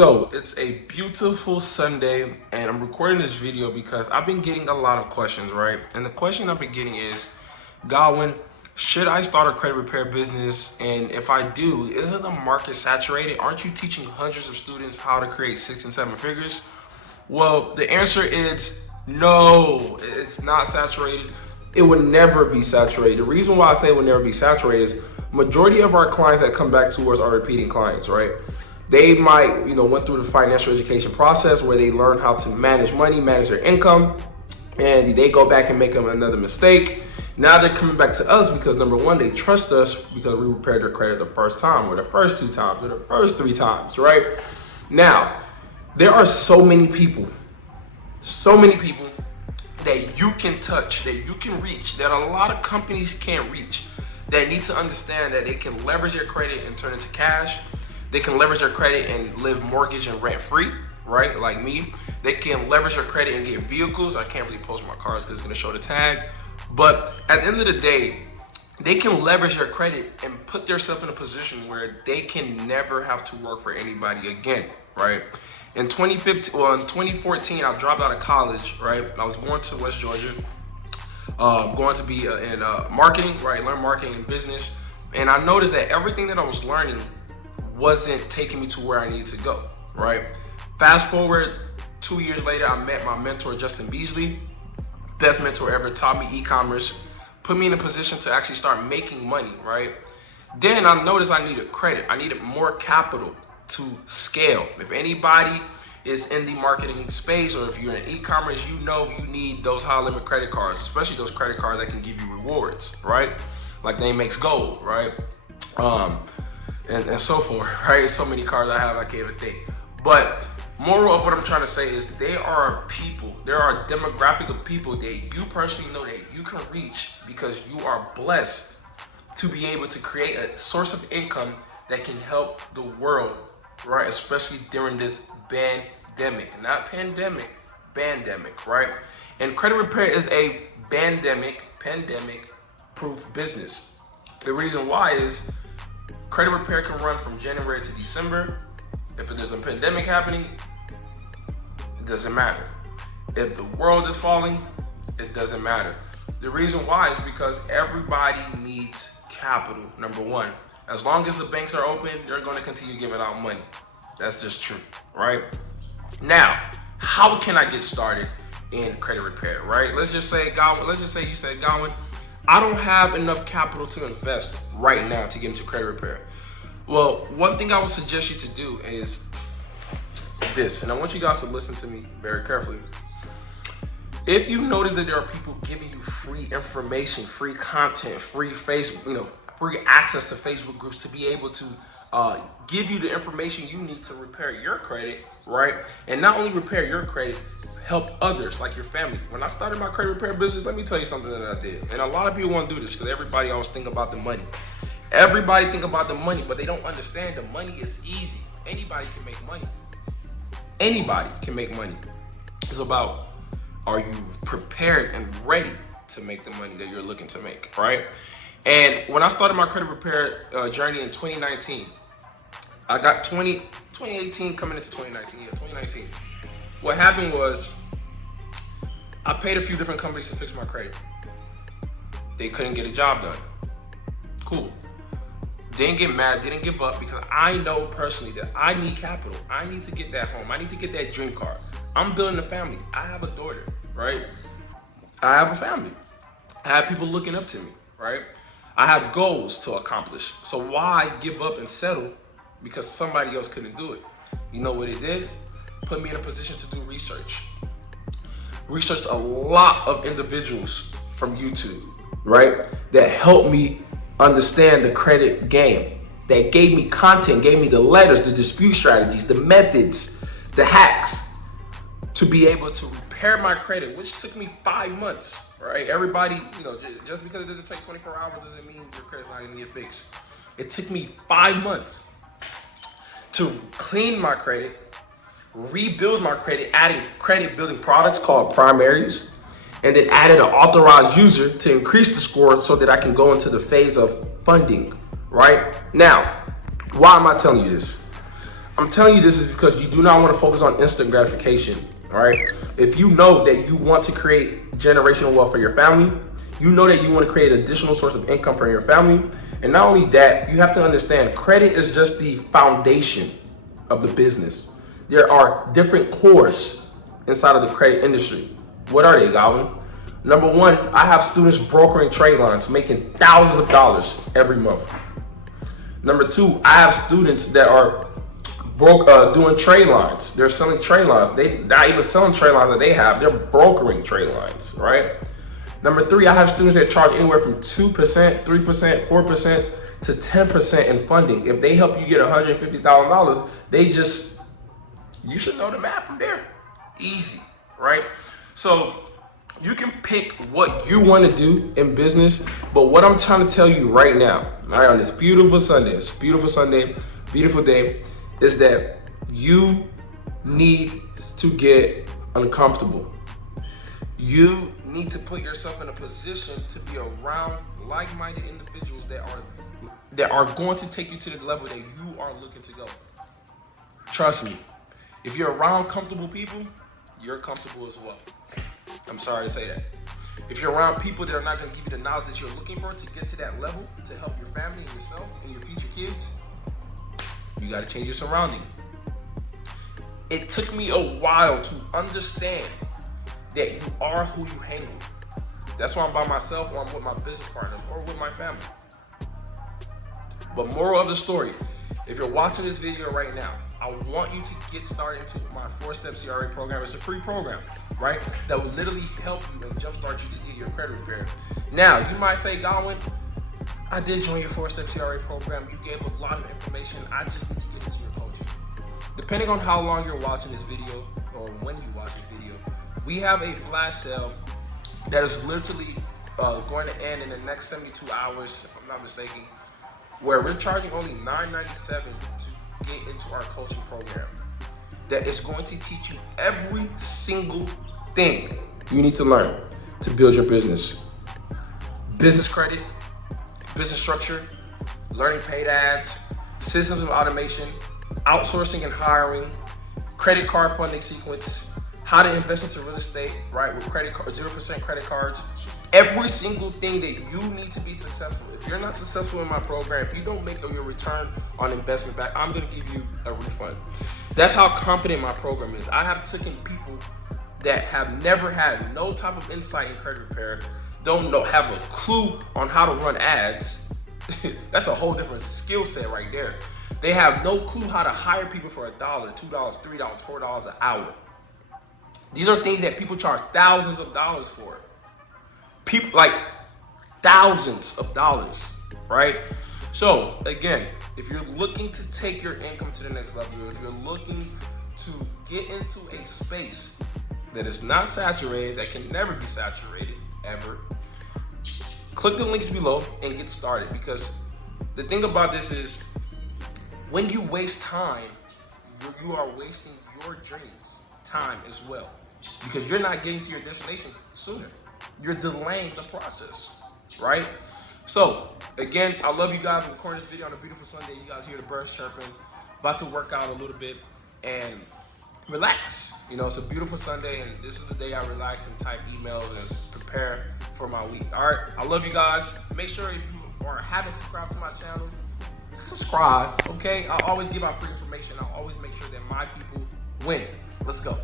So it's a beautiful Sunday and I'm recording this video because I've been getting a lot of questions, right? And the question I've been getting is, Godwin, should I start a credit repair business? And if I do, isn't the market saturated? Aren't you teaching hundreds of students how to create 6 and 7 figures? Well, the answer is no, it's not saturated. It would never be saturated. The reason why I say it would never be saturated is majority of our clients that come back to us are repeating clients, right? They might, went through the financial education process where they learn how to manage money, manage their income, and they go back and make another mistake. Now they're coming back to us because number one, they trust us because we repaired their credit the first time or the first 2 times or the first 3 times, right? Now, there are so many people that you can touch, that you can reach, that a lot of companies can't reach, that need to understand that they can leverage their credit and turn it to cash. They can leverage their credit and live mortgage and rent free, right? Like me. They can leverage their credit and get vehicles. I can't really post my cars because it's gonna show the tag. But at the end of the day, they can leverage their credit and put themselves in a position where they can never have to work for anybody again, right? In 2014, I dropped out of college, right? I was born to West Georgia, going to be in marketing, right? Learn marketing and business. And I noticed that everything that I was learning wasn't taking me to where I needed to go, right? Fast forward 2 years later, I met my mentor, Justin Beasley. Best mentor ever, taught me e-commerce, put me in a position to actually start making money, right? Then I noticed I needed credit. I needed more capital to scale. If anybody is in the marketing space or if you're in e-commerce, you need those high limit credit cards, especially those credit cards that can give you rewards, right? Like Name Makes Gold, right? And so forth, right? So many cards I have, I can't even think. But moral of what I'm trying to say is there are a demographic of people that you personally know that you can reach because you are blessed to be able to create a source of income that can help the world, right? Especially during this pandemic, not pandemic, bandemic, right? And credit repair is a pandemic proof business. The reason why is credit repair can run from January to December. If there's a pandemic happening, it doesn't matter. If the world is falling, it doesn't matter. The reason why is because everybody needs capital, number one. As long as the banks are open, they're going to continue giving out money. That's just true, right? Now, how can I get started in credit repair, right? Let's just say you said, Godwin, I don't have enough capital to invest right now to get into credit repair. Well, one thing I would suggest you to do is this, and I want you guys to listen to me very carefully. If you notice that there are people giving you free information, free content, free Facebook, free access to Facebook groups to be able to give you the information you need to repair your credit, right? And not only repair your credit, help others like your family. When I started my credit repair business, let me tell you something that I did. And a lot of people want to do this because everybody always think about the money. Everybody think about the money, but they don't understand the money is easy. Anybody can make money. Anybody can make money. It's about, are you prepared and ready to make the money that you're looking to make, right? And when I started my credit repair journey in 2019, I got 2018 coming into 2019, 2019. What happened was I paid a few different companies to fix my credit. They couldn't get a job done. Cool. Didn't get mad, didn't give up because I know personally that I need capital. I need to get that home. I need to get that dream car. I'm building a family. I have a daughter, right? I have a family. I have people looking up to me, right? I have goals to accomplish. So why give up and settle because somebody else couldn't do it? You know what it did? Put me in a position to do research. Researched a lot of individuals from YouTube, right? That helped me understand the credit game. That gave me content, gave me the letters, the dispute strategies, the methods, the hacks to be able to repair my credit, which took me 5 months, right? Everybody, just because it doesn't take 24 hours doesn't mean your credit's not gonna get fixed. It took me 5 months to clean my credit, rebuild my credit, adding credit building products called primaries, and then added an authorized user to increase the score so that I can go into the phase of funding, right? Now, why am I telling you this? I'm telling you this is because you do not want to focus on instant gratification, all right? If you know that you want to create generational wealth for your family, you know that you want to create additional source of income for your family, and not only that, you have to understand credit is just the foundation of the business. There are different cores inside of the credit industry. What are they, Goblin? Number one, I have students brokering trade lines, making thousands of dollars every month. Number two, I have students that are doing trade lines. They're selling trade lines. They're not even selling trade lines that they have. They're brokering trade lines, right? Number three, I have students that charge anywhere from 2%, 3%, 4% to 10% in funding. If they help you get $150,000, you should know the math from there. Easy, right? So you can pick what you want to do in business, but what I'm trying to tell you right now, all right, on this beautiful Sunday, beautiful day, is that you need to get uncomfortable. You need to put yourself in a position to be around like-minded individuals that are going to take you to the level that you are looking to go. Trust me, if you're around comfortable people, you're comfortable as well. I'm sorry to say that. If you're around people that are not going to give you the knowledge that you're looking for to get to that level, to help your family and yourself and your future kids, you got to change your surrounding. It took me a while to understand that you are who you hang with. That's why I'm by myself, or I'm with my business partners, or with my family. But moral of the story, if you're watching this video right now, I want you to get started into my 4-step CRA program. It's a free program, right? That will literally help you and jumpstart you to get your credit repaired. Now, you might say, Godwin, I did join your 4-step CRA program. You gave a lot of information. I just need to get into your coaching. Depending on how long you're watching this video or when you watch this video, we have a flash sale that is literally going to end in the next 72 hours, if I'm not mistaken, where we're charging only $9.97 to get into our coaching program that is going to teach you every single thing you need to learn to build your business. Business credit, business structure, learning paid ads, systems of automation, outsourcing and hiring, credit card funding sequence, how to invest into real estate, right, with 0% credit cards. Every single thing that you need to be successful. If you're not successful in my program, if you don't make your return on investment back, I'm gonna give you a refund. That's how confident my program is. I have taken people that have never had no type of insight in credit repair, have a clue on how to run ads. That's a whole different skill set right there. They have no clue how to hire people for $1, $2, $3, $4 an hour. These are things that people charge thousands of dollars for. People like thousands of dollars, right? So again, if you're looking to take your income to the next level, if you're looking to get into a space that is not saturated, that can never be saturated ever, click the links below and get started. Because the thing about this is, when you waste time, you are wasting your dreams time as well, because you're not getting to your destination sooner. You're delaying the process, right? So again, I love you guys. I'm recording this video on a beautiful Sunday. You guys hear the birds chirping. About to work out a little bit and relax. You know, it's a beautiful Sunday, and this is the day I relax and type emails and prepare for my week. All right, I love you guys. Make sure if you haven't subscribed to my channel, subscribe, okay? I'll always give out free information. I'll always make sure that my people win. Let's go.